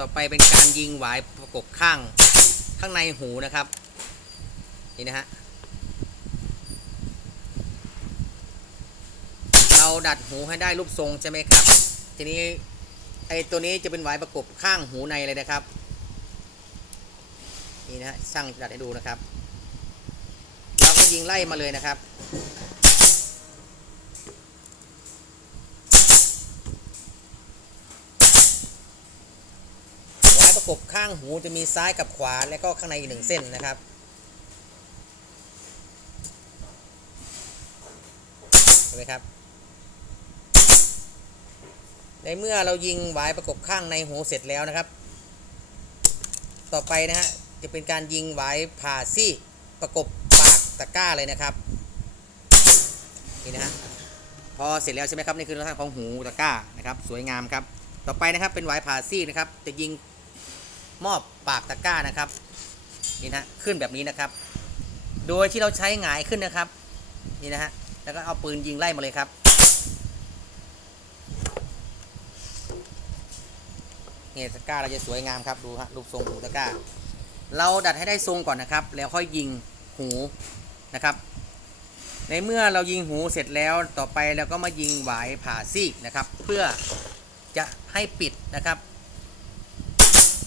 ต่อไปเป็นการยิงหวายประกบข้างข้างในหูนะครับ นี่นะฮะเราดัดหูให้ได้รูปทรงใช่ไหมครับ ทีนี้ไอตัวนี้จะเป็นหวายประกบข้างหูในเลยนะครับนี่นะฮะช่างดัดให้ดูนะครับเราก็ยิงไล่มาเลยนะครับ ประกบข้างหูจะมีซ้ายกับขวาแล้วก็ข้างในอีกหนึ่งเส้นนะครับ เห็นไหมครับ ในเมื่อเรายิงหวายประกบข้างในหูเสร็จแล้วนะครับ ต่อไปนะฮะจะเป็นการยิงหวายผ่าซี่ประกบปากตะกร้าเลยนะครับ นี่นะฮะพอเสร็จแล้วใช่ไหมครับนี่คือลักษณะของหูตะกร้านะครับ สวยงามครับ ต่อไปนะครับเป็นหวายผ่าซี่นะครับ จะยิง มอบปากตะกร้านะครับนี่นะขึ้นแบบนี้นะครับ โดยที่เราใช้หงายขึ้นนะครับนี่นะฮะแล้วก็เอาปืนยิงไล่มาเลยครับนี่ตะกร้าเราจะสวยงามครับดูฮะรูปทรงหูตะกร้า เราดัดให้ได้ทรงก่อนนะครับ แล้วค่อยยิงหูนะครับ ในเมื่อเรายิงหูเสร็จแล้วต่อไปเราก็มายิงหวายผ่าซี่นะครับ เพื่อจะให้ปิดนะครับ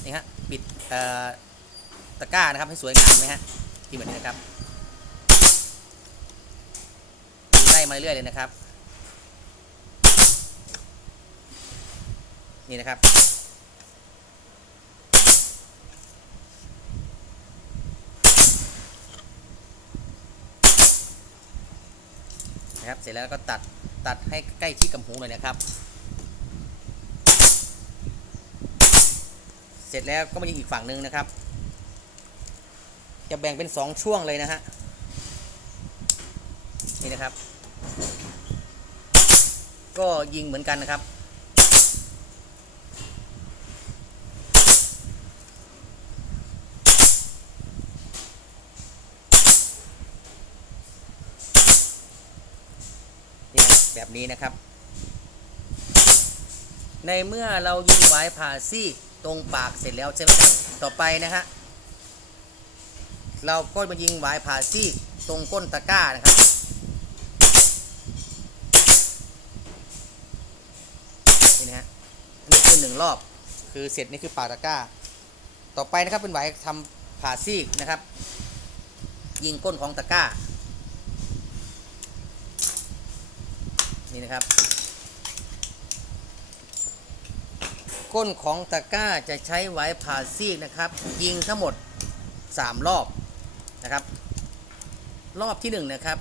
นี่ฮะปิดตะกร้านะครับให้สวยงามไหมฮะที่แบบนี้นะครับไล่มาเรื่อยๆเลยนะครับ นี่นะครับนะครับเสร็จแล้วก็ตัดตัดให้ใกล้ที่กับหูเลยนะครับ เสร็จแล้วก็มายิงอีกฝั่งหนึ่งนะครับ จะแบ่งเป็นสองช่วงเลยนะฮะนี่นะครับ ก็ยิงเหมือนกันนะครับนี่แบบนี้นะครับ ในเมื่อเรายิงไว้ผ่าซี่ตรงปากเสร็จแล้วใช่ไหมครับต่อไปนะฮะเราก็มายิงไว้ผ่าซี่ตรงก้นตะกร้านะครับ นี่นะฮะอันนี้คือหนึ่งรอบคือเสร็จนี่คือปากตะกร้า ต่อไปนะครับเป็นไหวทำผ่าซี่นะครับ ยิงก้นของตะกร้า นี่นะครับ ก้นของตะกร้าจะใช้ไว้ผ่าซีกนะครับ ยิงทั้งหมด 3 รอบนะครับ รอบที่1นงนะครับ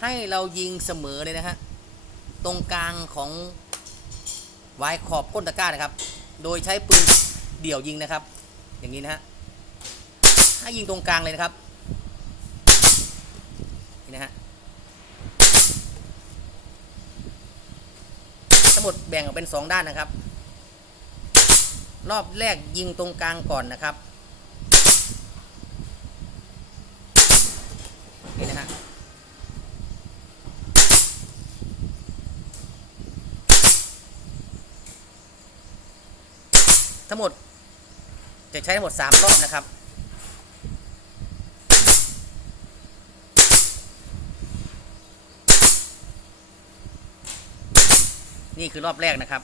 ให้เรายิงเสมอเลยนะฮะตรงกลางของไว้ขอบก้นตะกร้านะครับ โดยใช้ปืนเดี่ยวยิงนะครับ อย่างนี้นะฮะให้ยิงตรงกลางเลยนะครับนี่นะฮะทั้งหมดแบ่งออกเป็น 2 ด้านนะครับ รอบแรกยิงตรงกลางก่อนนะครับ นี่นะฮะทั้งหมดจะใช้ทั้งหมด 3 รอบนะครับนี่คือรอบแรกนะครับ